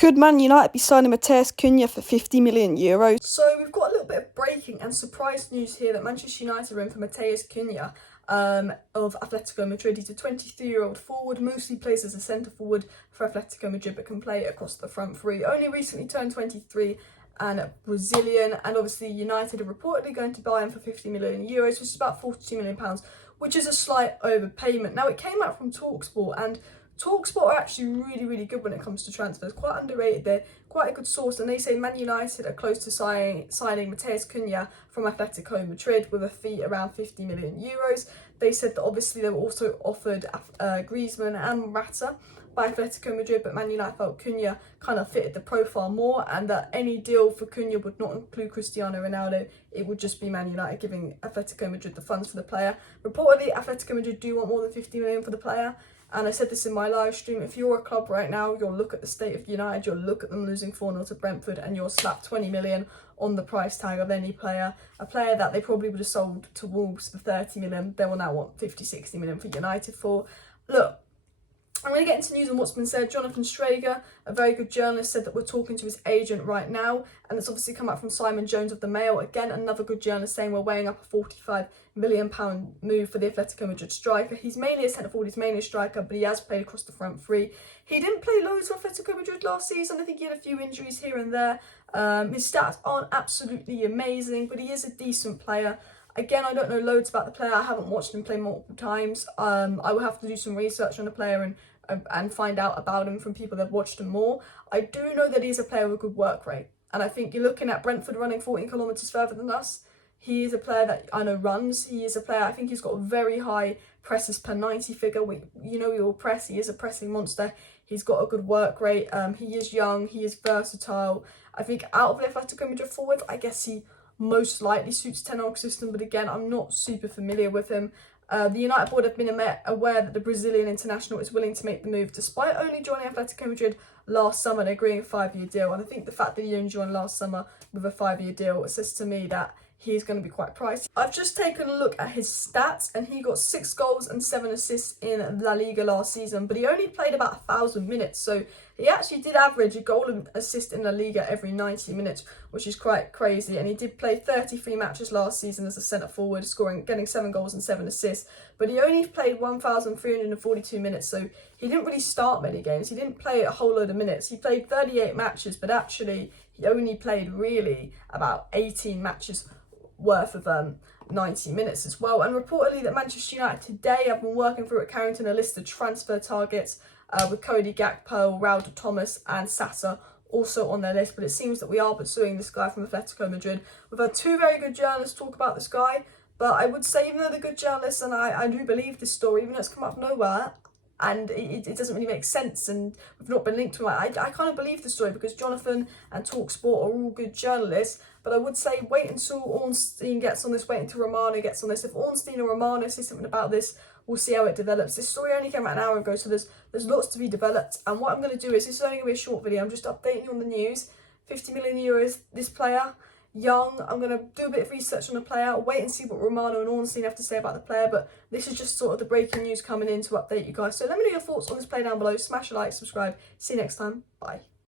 Could Man United be signing Matheus Cunha for €50 million? So we've got a little bit of breaking and surprise news here that Manchester United are in for Matheus Cunha of Atletico Madrid. He's a 23-year-old forward, mostly plays as a centre forward for Atletico Madrid, but can play across the front three. Only recently turned 23 and Brazilian, and obviously United are reportedly going to buy him for €50 million, which is about £42 million, which is a slight overpayment. Now, it came out from TalkSport, and TalkSport are actually really good when it comes to transfers. Quite underrated. They're quite a good source, and they say Man United are close to signing Matheus Cunha from Atletico Madrid with a fee around €50 million. They said that obviously they were also offered Griezmann and Morata by Atletico Madrid, but Man United felt Cunha kind of fitted the profile more, and that any deal for Cunha would not include Cristiano Ronaldo. It would just be Man United giving Atletico Madrid the funds for the player. Reportedly, Atletico Madrid do want more than €50 million for the player. And I said this in my live stream, if you're a club right now, you'll look at the state of United, you'll look at them losing 4-0 to Brentford, and you'll slap 20 million on the price tag of any player. A player that they probably would have sold to Wolves for 30 million, they will now want 50-60 million for United for. Look, I'm going to get into news on what's been said. Jonathan Strager, a very good journalist, said that we're talking to his agent right now, and it's obviously come out from Simon Jones of the Mail. Again, another good journalist saying we're weighing up a £45 million move for the Atletico Madrid striker. He's mainly a centre forward, he's mainly a striker, but he has played across the front three. He didn't play loads for Atletico Madrid last season. I think he had a few injuries here and there. His stats aren't absolutely amazing, but he is a decent player. Again, I don't know loads about the player. I haven't watched him play multiple times. I will have to do some research on the player and find out about him from people that have watched him more. I do know that he's a player with a good work rate. And I think you're looking at Brentford running 14 kilometres further than us. He is a player that I know runs. He is a player, I think he's got a very high presses per 90 figure. He will press. He is a pressing monster. He's got a good work rate. He is young. He is versatile. I think out of the Atletico Madrid forward, I guess he most likely suits Ten Hag system. But again, I'm not super familiar with him. The United board have been aware that the Brazilian international is willing to make the move, despite only joining Atletico Madrid last summer and agreeing a 5-year deal. And I think the fact that he only joined last summer with a 5-year deal says to me that he's going to be quite pricey. I've just taken a look at his stats, and he got 6 goals and 7 assists in La Liga last season, but he only played about 1,000 minutes, so he actually did average a goal and assist in La Liga every 90 minutes, which is quite crazy. And he did play 33 matches last season as a centre forward, getting 7 goals and 7 assists, but he only played 1,342 minutes, so he didn't really start many games. He didn't play a whole load of minutes. He played 38 matches, but actually he only played really about 18 matches worth of 90 minutes as well. And reportedly that Manchester United today have been working through at Carrington a list of transfer targets with Cody Gakpo, Raul Thomas and Sasa also on their list, but it seems that we are pursuing this guy from Atletico Madrid. We've had 2 very good journalists talk about this guy, but I would say, even though they're good journalists, and I do believe this story, even though it's come out of nowhere, and it doesn't really make sense, and we've not been linked to it. I kind of believe the story because Jonathan and TalkSport are all good journalists, but I would say wait until Ornstein gets on this, wait until Romano gets on this. If Ornstein or Romano say something about this, we'll see how it develops. This story only came out an hour ago, so there's lots to be developed, and what I'm going to do is, this is only going to be a short video, I'm just updating you on the news. €50 million, this player, young. I'm going to do a bit of research on the player, wait and see what Romano and Ornstein have to say about the player, but this is just sort of the breaking news coming in to update you guys. So let me know your thoughts on this player down below. Smash a like, subscribe. See you next time. Bye.